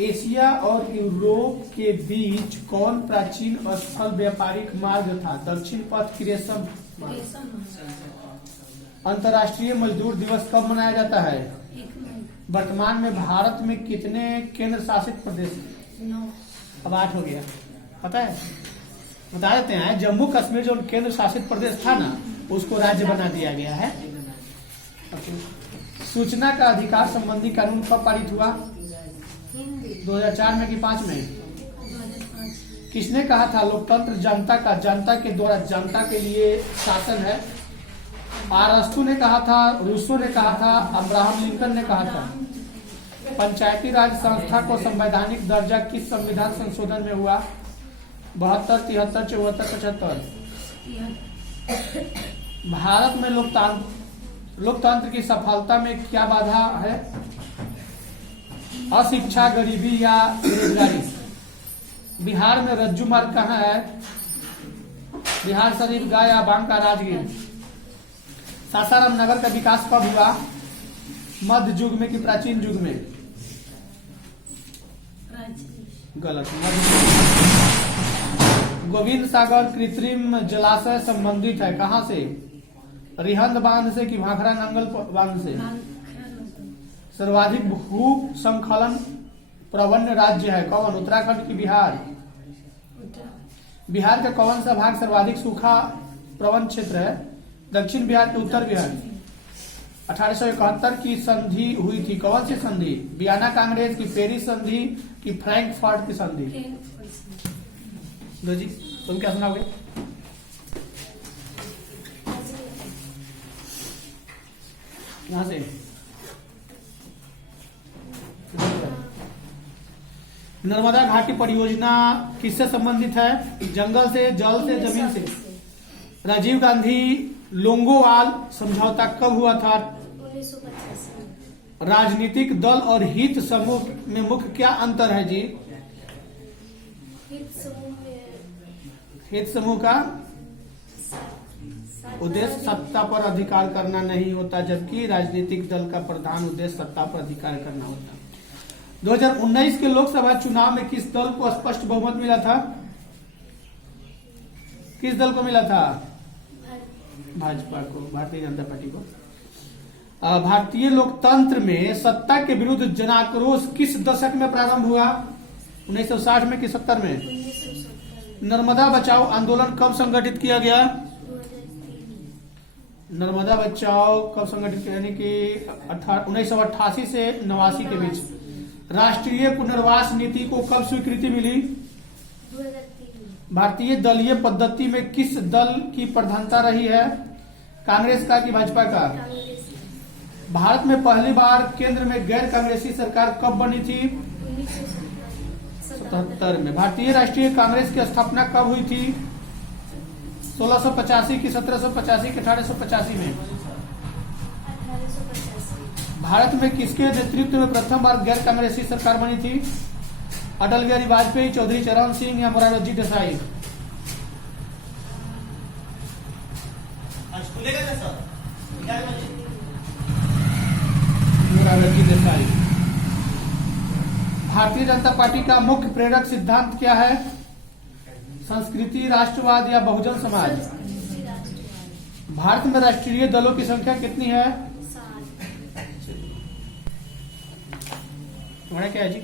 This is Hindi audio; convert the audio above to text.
एशिया और यूरोप के बीच कौन प्राचीन स्थल व्यापारिक मार्ग था? दक्षिण पथ की रेशम मार्ग। अंतर्राष्ट्रीय मजदूर दिवस कब मनाया जाता है? वर्तमान में भारत में कितने केंद्र शासित प्रदेश हैं? अब 8 हो गया। पता है, बता देते हैं। जम्मू कश्मीर जो केंद्र शासित प्रदेश था ना, उसको राज्य बना दिया गया है। सूचना का अधिकार संबंधी कानून कब पारित हुआ? 2004 में कि 5 में? किसने कहा था लोकतंत्र जनता के द्वारा जनता के लिए शासन है? अरस्तु ने कहा था, रूसो ने कहा था, अब्राहम लिंकन ने कहा था। पंचायती राज संस्था को संवैधानिक दर्जा किस संविधान संशोधन में हुआ? 72, 73, 74, 75? भारत में लोकतंत्र की सफलता में क्या बाधा है? अशिक्षा, गरीबी या बेरोजगारी? बिहार में रज्जू मार्ग कहाँ है? बिहार शरीफ, गया, बांका, राजगीर? सासाराम नगर का विकास कब हुआ? मध्य युग में कि प्राचीन युग में? गलत। गोविंद सागर कृत्रिम जलाशय संबंधित है कहाँ से? रिहंद बांध से कि भाखड़ा नंगल बांध से? सर्वाधिक भू संखलन प्रवण राज्य है कौन? उत्तराखंड की बिहार? बिहार का कौन सा भाग सर्वाधिक सूखा प्रवण क्षेत्र है? दक्षिण बिहार के उत्तर बिहार? 1871 की संधि हुई थी, कौन सी संधि? वियना कांग्रेस की, पेरिस संधि की, फ्रैंकफर्ट की संधि? दो जी, तुम क्या सुनाओगे? यहां से नर्मदा घाटी परियोजना किससे संबंधित है? जंगल से, जल से, जमीन से? राजीव गांधी लोंगोवाल समझौता कब हुआ था? 1985। राजनीतिक दल और हित समूह में मुख्य क्या अंतर है जी? हित समूह का उद्देश्य सत्ता पर अधिकार करना नहीं होता, जबकि राजनीतिक दल का प्रधान उद्देश्य सत्ता पर अधिकार करना होता। 2019 के लोकसभा चुनाव में किस दल को स्पष्ट बहुमत मिला था? किस दल को मिला था? भाजपा को, भारतीय जनता पार्टी को। भारतीय लोकतंत्र में सत्ता के विरुद्ध जनाक्रोश किस दशक में प्रारंभ हुआ? 1960 में कि 70 में? नर्मदा बचाओ आंदोलन कब संगठित किया गया? नर्मदा बचाओ कब संगठित किया, यानी कि 1988 से 89 के बीच। राष्ट्रीय पुनर्वास नीति को कब स्वीकृति मिली? 2003। भारतीय दलीय पद्धति में किस दल की प्रधानता रही है? कांग्रेस का कि भाजपा का? भारत में पहली बार केंद्र में गैर कांग्रेसी सरकार कब बनी थी? 1977 में। भारतीय राष्ट्रीय कांग्रेस की स्थापना कब हुई थी? 1685 की, 1785 की, 1885 में? भारत में किसके नेतृत्व में प्रथम बार गैर कांग्रेसी सरकार बनी थी? अटल बिहारी वाजपेयी, चौधरी चरण सिंह या मोरारजी देसाई? मोरारजी देसाई। भारतीय जनता पार्टी का मुख्य प्रेरक सिद्धांत क्या है? संस्कृति, राष्ट्रवाद या बहुजन समाज? भारत में राष्ट्रीय दलों की संख्या कितनी है? तुम्हारा क्या है जी?